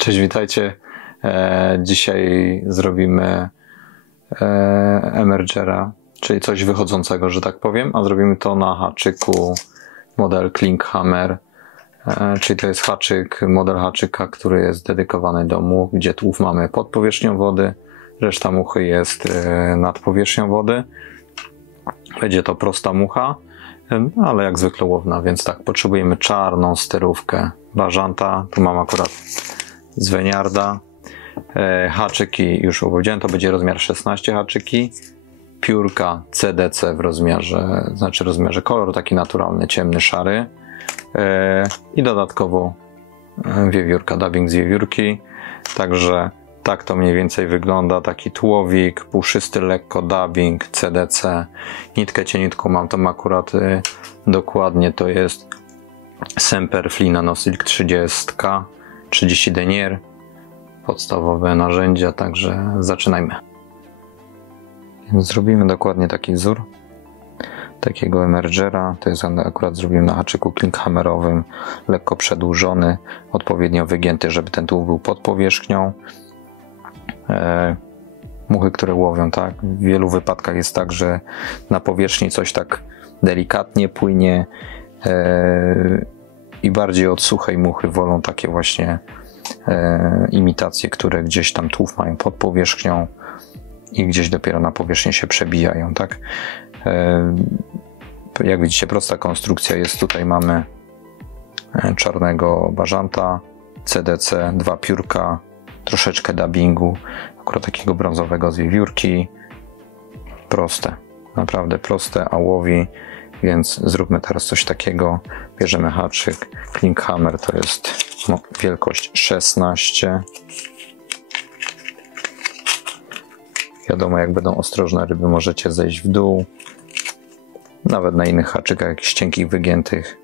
Cześć, witajcie. Dzisiaj zrobimy emergera, czyli coś wychodzącego, że tak powiem, a zrobimy to na haczyku model Klinkhammer, czyli to jest haczyk, model haczyka, który jest dedykowany do much, gdzie tłów mamy pod powierzchnią wody, reszta muchy jest nad powierzchnią wody. Będzie to prosta mucha, ale jak zwykle łowna, więc tak, potrzebujemy czarną sterówkę Bażanta, tu mam akurat z Veniarda, haczyki już opowiedziałem, to będzie rozmiar 16 haczyki, piórka CDC w rozmiarze, rozmiarze kolor taki naturalny, ciemny, szary, i dodatkowo wiewiórka, dubbing z wiewiórki, także tak to mniej więcej wygląda, taki tłowik, puszysty lekko dubbing, CDC, nitkę cieniutką mam tam akurat dokładnie, to jest Semperfli Nanosilk 30 denier, podstawowe narzędzia, także zaczynajmy. Więc zrobimy dokładnie taki wzór takiego emergera, to jest akurat zrobimy na haczyku klinkhammerowym, lekko przedłużony, odpowiednio wygięty, żeby ten tłów był pod powierzchnią. Muchy, które łowią, tak, w wielu wypadkach jest tak, że na powierzchni coś tak delikatnie płynie i bardziej od suchej muchy wolą takie właśnie imitacje, które gdzieś tam tłów mają pod powierzchnią i gdzieś dopiero na powierzchnię się przebijają, tak. Jak widzicie, prosta konstrukcja jest, tutaj mamy czarnego Bażanta, CDC, dwa piórka, troszeczkę dubbingu, akurat takiego brązowego z wiewiórki. Proste, naprawdę proste, a łowi, więc zróbmy teraz coś takiego. Bierzemy haczyk Klinkhammer, to jest wielkość 16. Wiadomo, jak będą ostrożne ryby, możecie zejść w dół. Nawet na innych haczykach, jakichś cienkich, wygiętych.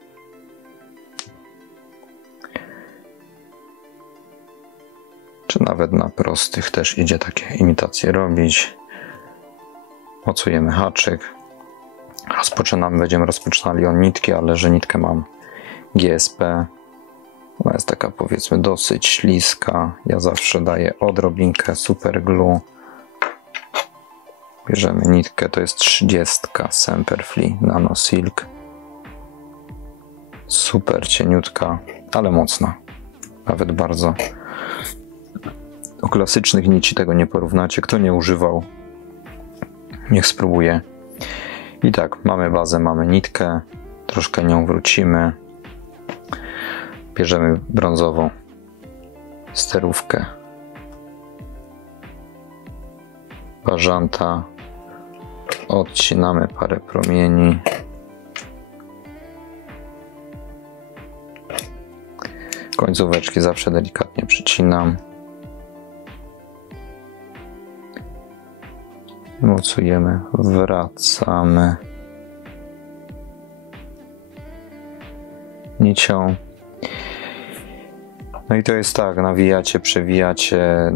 Czy nawet na prostych też idzie takie imitacje robić. Mocujemy haczyk. Będziemy rozpoczynali od nitki, ale że nitkę mam GSP. Ona jest taka, powiedzmy, dosyć śliska. Ja zawsze daję odrobinkę super glue. Bierzemy nitkę, to jest 30 Semperfli Nanosilk. Super cieniutka, ale mocna. Nawet bardzo. Do klasycznych nici tego nie porównacie. Kto nie używał, niech spróbuje. I tak, mamy bazę, mamy nitkę. Troszkę nią wrócimy. Bierzemy brązową sterówkę Bażanta. Odcinamy parę promieni. Końcóweczki zawsze delikatnie przycinam. Mocujemy, wracamy nicią. No i to jest tak, nawijacie, przewijacie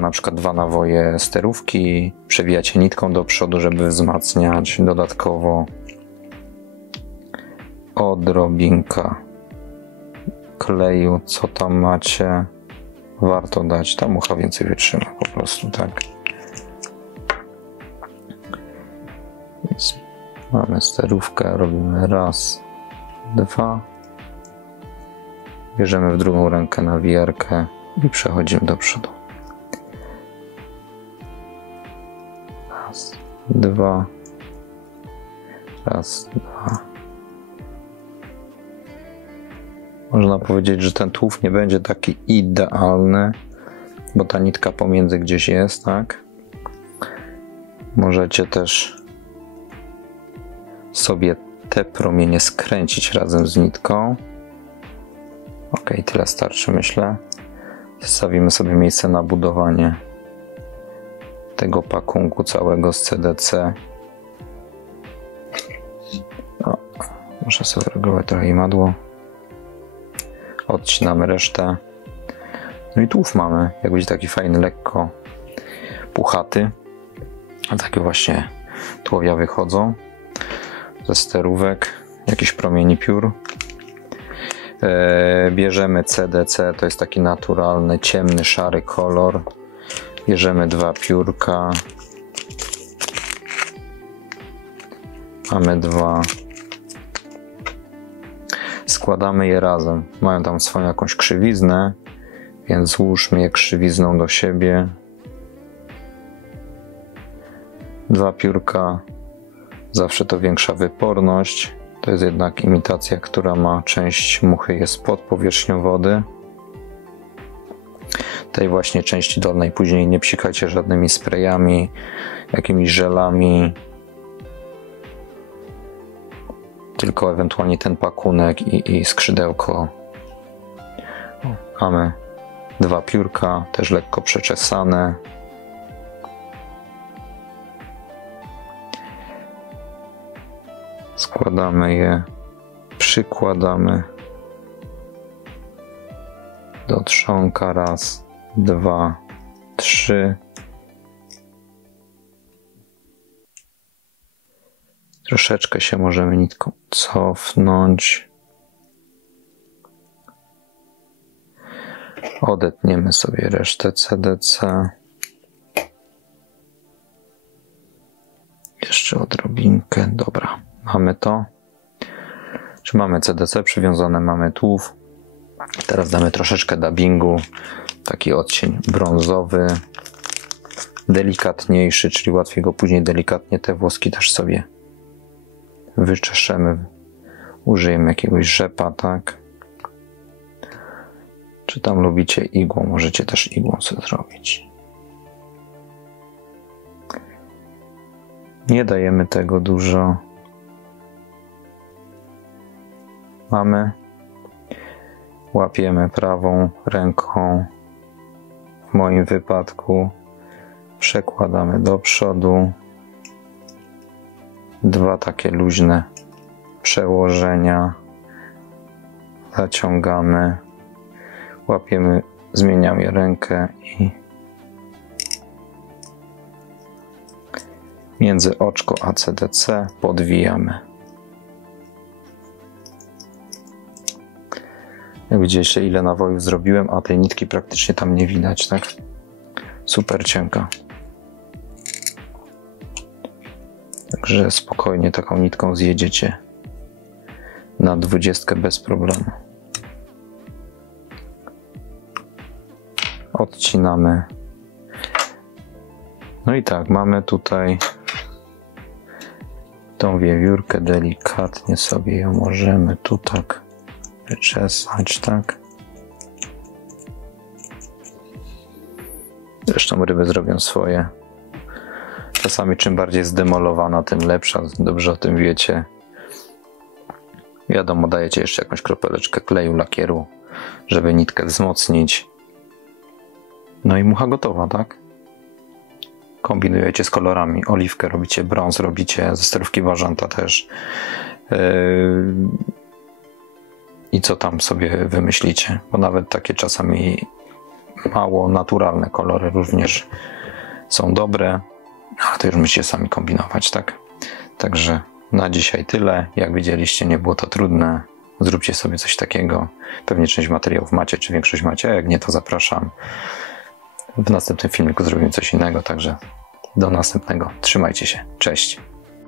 na przykład dwa nawoje sterówki, przewijacie nitką do przodu, żeby wzmacniać. Dodatkowo odrobinka kleju, co tam macie, warto dać, ta mucha więcej wytrzyma po prostu, tak. Więc mamy sterówkę, robimy raz, dwa. Bierzemy w drugą rękę nawijarkę i przechodzimy do przodu. Raz, dwa. Raz, dwa. Można powiedzieć, że ten tłów nie będzie taki idealny, bo ta nitka pomiędzy gdzieś jest, tak? Możecie też sobie te promienie skręcić razem z nitką. Ok, tyle starczy, myślę. Zostawimy sobie miejsce na budowanie tego pakunku całego z CDC. O, muszę sobie wyregulować trochę imadło. Odcinamy resztę. No i tłów mamy, jak będzie taki fajny, lekko puchaty. A takie właśnie tłowia wychodzą ze sterówek, jakiś promieni piór. Bierzemy CDC, to jest taki naturalny, ciemny, szary kolor. Bierzemy 2 piórka. Mamy 2. Składamy je razem. Mają tam swoją jakąś krzywiznę, więc złóżmy je krzywizną do siebie. 2 piórka, zawsze to większa wyporność. To jest jednak imitacja, która ma część muchy jest pod powierzchnią wody. Tej właśnie części dolnej później nie psikajcie żadnymi sprayami, jakimiś żelami. Tylko ewentualnie ten pakunek i skrzydełko. Mamy 2 piórka, też lekko przeczesane. Składamy je, przykładamy do trzonka. 1, 2, 3. Troszeczkę się możemy nitką cofnąć. Odetniemy sobie resztę CDC. Jeszcze odrobinkę. Dobra, mamy to. Czy mamy CDC przywiązane, mamy tułów. Teraz damy troszeczkę dubbingu. Taki odcień brązowy. Delikatniejszy, czyli łatwiej go później delikatnie te włoski też sobie wyczeszemy. Użyjemy jakiegoś rzepa, tak? Czy tam lubicie igłą? Możecie też igłą sobie zrobić. Nie dajemy tego dużo. Mamy. Łapiemy prawą ręką. W moim wypadku przekładamy do przodu. 2 takie luźne przełożenia. Zaciągamy. Łapiemy, zmieniamy rękę i między oczko a CDC podwijamy. Jak widzieliście, ile nawojów zrobiłem, a tej nitki praktycznie tam nie widać, tak? Super cienka. Także spokojnie taką nitką zjedziecie na 20 bez problemu. Odcinamy. No i tak, mamy tutaj tą wiewiórkę, delikatnie sobie ją możemy tu tak wyczesać, tak. Zresztą ryby zrobią swoje. Czasami czym bardziej zdemolowana, tym lepsza, dobrze o tym wiecie. Wiadomo, dajecie jeszcze jakąś kropeleczkę kleju, lakieru, żeby nitkę wzmocnić. No i mucha gotowa, tak? Kombinujecie z kolorami. Oliwkę robicie, brąz robicie, ze sterówki bażanta też. I co tam sobie wymyślicie? Bo nawet takie czasami mało naturalne kolory również są dobre. Ale to już musicie sami kombinować, tak? Także na dzisiaj tyle. Jak widzieliście, nie było to trudne. Zróbcie sobie coś takiego. Pewnie część materiałów macie, czy większość macie, a jak nie, to zapraszam. W następnym filmiku zrobimy coś innego, także do następnego. Trzymajcie się. Cześć.